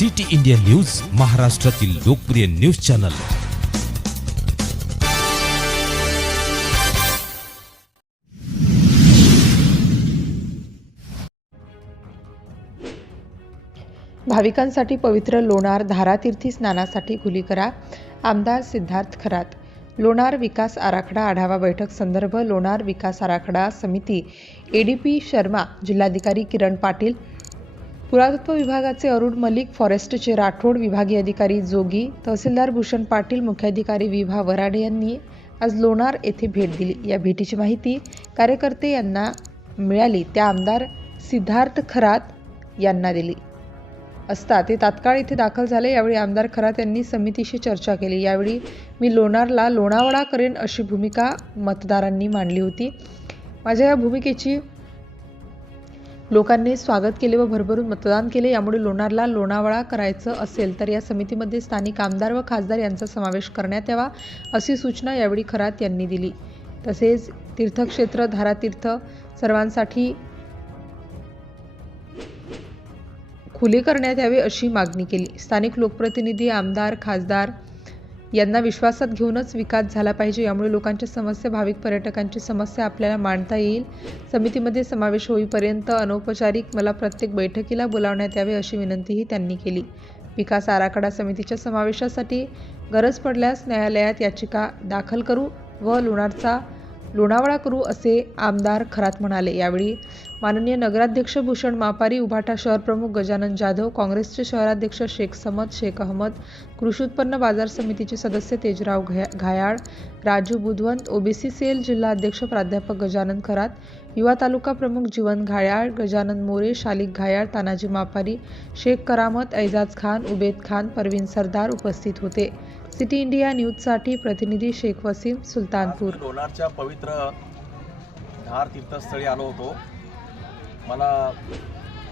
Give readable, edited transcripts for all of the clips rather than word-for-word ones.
City India news, महाराष्ट्रातील लोकप्रिय news channel. भाविकांसाठी पवित्र लोणार धारातीर्थी स्नानासाठी खुली करा। आमदार सिद्धार्थ खरात। लोणार विकास आराखडा आढावा बैठक संदर्भ लोणार विकास आराखडा समिती एडीपी शर्मा, जिल्हाधिकारी किरण पाटील, पुरातत्व विभागाचे अरुण मलिक, फॉरेस्टचे राठोड, विभागीय अधिकारी जोगी, तहसीलदार भूषण पाटील, मुख्याधिकारी विभा वराडे यांनी आज लोणार येथे भेट दिली। या भेटीची माहिती कार्यकर्ते यांना मिळाली त्या आमदार सिद्धार्थ खरात यांना दिली असता ते तात्काळ इथे दाखल झाले। यावेळी आमदार खरात यांनी समितीशी चर्चा केली। यावेळी मी लोणारला लोणावळा करेन अशी भूमिका मतदारांनी मांडली होती। माझ्या या भूमिकेची लोकांनी स्वागत केले व भरभरून मतदान केले। यामुळे लोणारला लोणावळा करायचं असेल तर या समितीमध्ये स्थानिक आमदार व खासदार यांचा समावेश करण्यात यावा अशी सूचना यावेळी खरात यांनी दिली। तसेच तीर्थक्षेत्र धारातीर्थ सर्वांसाठी खुले करण्यात यावे अशी मागणी केली। स्थानिक लोकप्रतिनिधी, आमदार, खासदार यांना विश्वासात घेऊनच विकास झाला पाहिजे। यामुळे लोकांच्या समस्या, भाविक पर्यटकांची समस्या आपल्याला मांडता येईल। समितीमध्ये समावेश होईपर्यंत अनौपचारिक मला प्रत्येक बैठकीला बोलावण्यात यावे अशी विनंतीही त्यांनी केली। विकास आराखडा समितीच्या समावेशासाठी गरज पडल्यास न्यायालयात याचिका दाखल करू व लोणारचा लोणावळा करू असे आमदार खरात म्हणाले। यावेळी माननीय नगराध्यक्ष भूषण मापारी, उभाटा शहर प्रमुख गजानन जाधव, काँग्रेसचे शहराध्यक्ष शेख समद, शेख अहमद, कृषी उत्पन्न बाजार समितीचे सदस्य तेजराव घायाळ, राजू बुधवंत, ओबीसी सेल जिल्हा अध्यक्ष प्राध्यापक गजानन खरात, युवा तालुका प्रमुख जीवन घायाळ, गजानन मोरे, शालिक घायाळ, तानाजी मापारी, शेख करामत, ऐजाज खान, उबेद खान, परवीन सरदार उपस्थित होते। सिटी इंडिया न्यूजसाठी प्रतिनिधी शेख वसीम, सुलतानपूर। लोणारच्या पवित्र धार तीर्थस्थळी आलो होतो। मला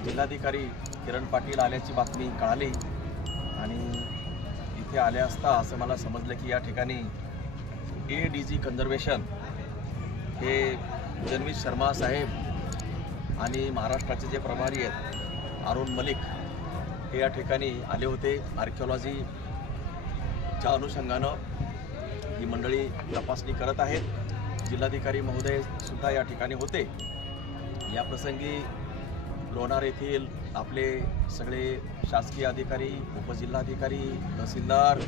जिल्हाधिकारी किरण पाटील आल्याची बातमी कळाली आणि इथे आले असता असं मला समजलं की या ठिकाणी एडीजी कन्झर्वेशन हे जनमित शर्मा साहेब आणि महाराष्ट्राचे जे प्रभारी आहेत अरुण मलिक हे या ठिकाणी आले होते। आर्किओलॉजीच्या अनुषंगानं ही मंडळी तपासणी करत आहेत। जिल्हाधिकारी महोदय सुद्धा या ठिकाणी होते। या प्रसंगी लोणार येथील आपले सगळे शासकीय अधिकारी, उपजिल्हाधिकारी, तहसीलदार,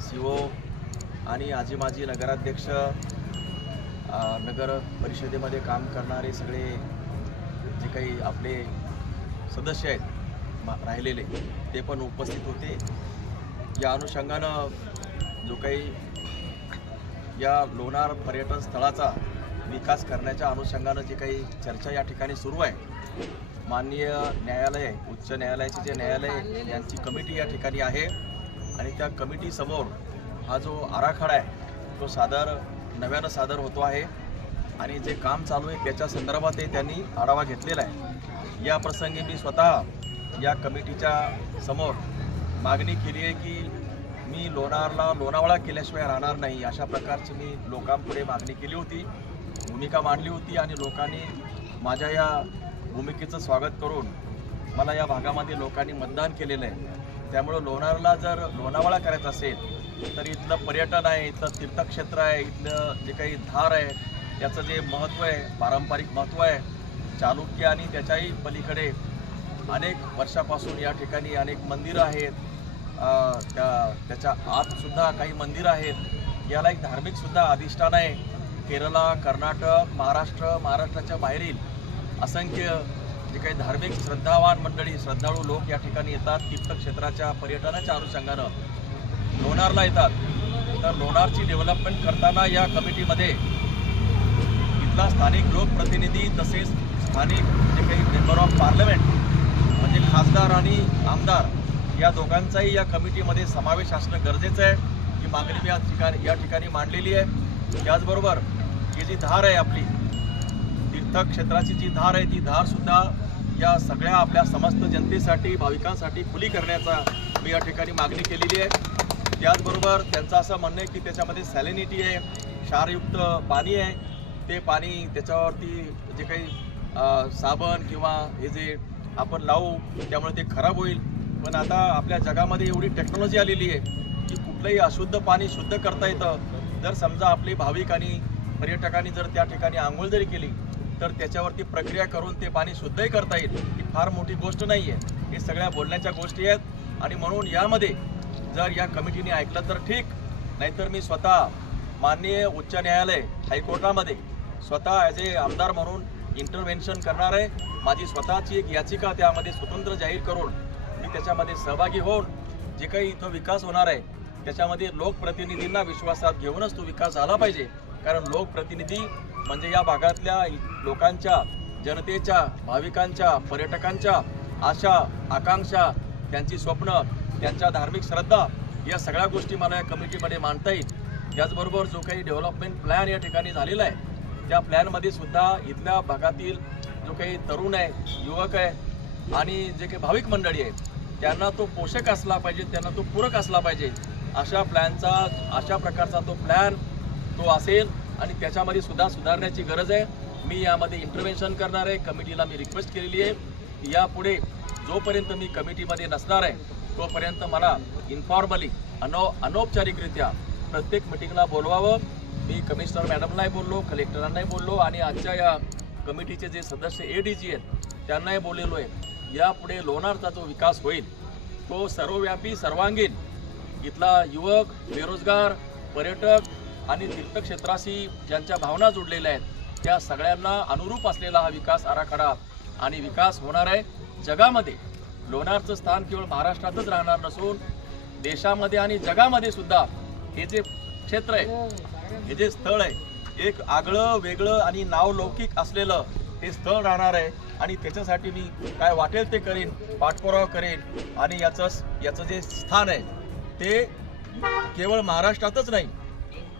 सीओ आणि आजी माजी नगराध्यक्ष, नगर परिषदेमध्ये काम करणारे सगळे जे काही आपले सदस्य आहेत राहिलेले ते पण उपस्थित होते। या अनुषंगानं जो काही या लोणार पर्यटन स्थळाचा विकास करण्याच्या अनुषंगानं जी काही चर्चा या ठिकाणी सुरू आहे, माननीय न्यायालय, उच्च न्यायालयाचे जे न्यायालय यांची कमिटी या ठिकाणी आहे आणि त्या कमिटीसमोर हा जो आराखडा आहे तो नव्यानं सादर होतो आहे आणि जे काम चालू आहे त्याच्या संदर्भात त्यांनी आढावा घेतलेला आहे। या प्रसंगी मी स्वतः या कमिटीच्या समोर मागणी केली आहे की मी लोणारला लोणावळा केल्याशिवाय राहणार नाही, अशा प्रकारची मी लोकांपुढे मागणी केली होती, भूमिका मांडली होती आणि लोकांनी माझ्या या भूमिकेचं स्वागत करून मला या भागामध्ये लोकांनी मतदान केलेलं आहे। त्यामुळे लोणारला जर लोणावळा करायचं असेल तर इथलं पर्यटन आहे, इथलं तीर्थक्षेत्र आहे, इथलं जे काही धार आहे त्याचं जे महत्त्व आहे, पारंपरिक महत्त्व आहे, चालुक्य आणि त्याच्याही पलीकडे अनेक वर्षापासून या ठिकाणी अनेक मंदिरं आहेत, त्याच्या आतसुद्धा काही मंदिरं आहेत। याला एक धार्मिकसुद्धा अधिष्ठान आहे। केरळ, कर्नाटक, महाराष्ट्राच्या बाहेरील असंख्य जे काही धार्मिक श्रद्धावान मंडळी, श्रद्धाळू लोक या ठिकाणी येतात, तीर्थक्षेत्राच्या पर्यटनाच्या अनुषंगानं लोणारला येतात। तर लोणारची डेव्हलपमेंट करताना या कमिटीमध्ये इथला स्थानिक लोकप्रतिनिधी तसेच स्थानिक जे काही मेंबर ऑफ पार्लमेंट म्हणजे खासदार आणि आमदार या दोघांचाही या कमिटीमध्ये समावेश असणं गरजेचं आहे। ही मागणी मी या ठिकाणी मांडलेली आहे। त्याचबरोबर ही जी धार आहे आपली तीर्थक्षेत्राची जी धार आहे ती धारसुद्धा या सगळ्या आपल्या समस्त जनतेसाठी, भाविकांसाठी खुली करण्याचा मी या ठिकाणी मागणी केलेली आहे। त्याचबरोबर त्यांचं असं म्हणणं आहे की त्याच्यामध्ये सॅलिनिटी आहे, क्षारयुक्त पाणी आहे, ते पाणी त्याच्यावरती जे काही साबण किंवा हे जे आपण लावू त्यामुळे ते खराब होईल। पण आता आपल्या जगामध्ये एवढी टेक्नॉलॉजी आलेली आहे की कुठलंही अशुद्ध पाणी शुद्ध करता येतं. जर समजा आपले भाविक आणि पर्यटकांनी जर त्या ठिकाणी आंघोळ जरी केली तर त्याच्यावरती प्रक्रिया करून ते पाणी शुद्धही करता येईल. ही फार मोठी गोष्ट नाही आहे. हे सगळ्या बोलण्याच्या गोष्टी आहेत आणि म्हणून यामध्ये जर या कमिटीने ऐकलं तर ठीक, नाहीतर मी स्वतः माननीय उच्च न्यायालय हायकोर्टामध्ये स्वतः ॲज ए आमदार म्हणून इंटरव्हेन्शन करणार आहे. माझी स्वतःची एक याचिका त्यामध्ये स्वतंत्र जाहीर करून मी त्याच्यामध्ये सहभागी होऊन जे काही इथं विकास होणार आहे त्याच्यामध्ये लोकप्रतिनिधींना विश्वासात घेऊनच तो विकास झाला पाहिजे. कारण लोकप्रतिनिधी म्हणजे या भागातल्या लोकांच्या, जनतेच्या, भाविकांच्या, पर्यटकांच्या आशा, आकांक्षा, त्यांची स्वप्न, त्यांच्या धार्मिक श्रद्धा या सगळ्या गोष्टी मला या कमिटीमध्ये मांडता येईल. त्याचबरोबर जो काही डेव्हलपमेंट प्लॅन या ठिकाणी झालेला आहे त्या प्लॅनमध्ये सुद्धा इथल्या भागातील जो काही तरुण आहे, युवक आहे आणि जे काही भाविक मंडळी आहे त्यांना तो पोषक असला पाहिजे, त्यांना तो पूरक असला पाहिजे. अशा प्रकारचा तो प्लॅन तो असेल आणि त्याच्यामध्ये सुद्धा सुधारण्याची गरज आहे. मी यामध्ये इंटरव्हेन्शन करणार आहे. कमिटीला मी रिक्वेस्ट केलेली आहे की यापुढे जोपर्यंत मी कमिटीमध्ये नसणार आहे तोपर्यंत मला इन्फॉर्मली अनौपचारिकरित्या प्रत्येक मिटिंगला बोलवावं. मी कमिशनर मॅडमलाही बोललो, कलेक्टरांनाही बोललो आणि आजच्या या कमिटीचे जे सदस्य ADG आहेत त्यांनाही बोललेलो आहे. यापुढे लोणारचा जो विकास होईल तो सर्वव्यापी, सर्वांगीण, इथला युवक, बेरोजगार, पर्यटक आणि तीर्थक्षेत्राशी ज्यांच्या भावना जुडलेल्या आहेत त्या सगळ्यांना अनुरूप असलेला हा विकास आराखडा आणि विकास होणार आहे. जगामध्ये लोणारचं स्थान केवळ महाराष्ट्रातच राहणार नसून देशामध्ये आणि जगामध्ये सुद्धा हे जे क्षेत्र आहे, हे जे स्थळ आहे, एक आगळं वेगळं आणि नावलौकिक असलेलं हे स्थळ राहणार आहे. आणि त्याच्यासाठी मी काय वाटेल ते करेन, पाठपुरावा करेन आणि याचं जे स्थान आहे ते केवळ महाराष्ट्रातच नाही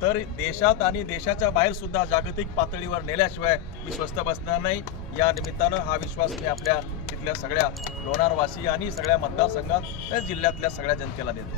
तर देशात आणि देशाच्या बाहेर सुद्धा जागतिक पातळीवर नेल्याशिवाय मी स्वस्थ बसणार नाही. या निमित्तानं हा विश्वास मी आपल्या तिथल्या सगळ्या लोणारवासी आणि सगळ्या मतदारसंघात जिल्ह्यातल्या सगळ्या जनतेला देतो.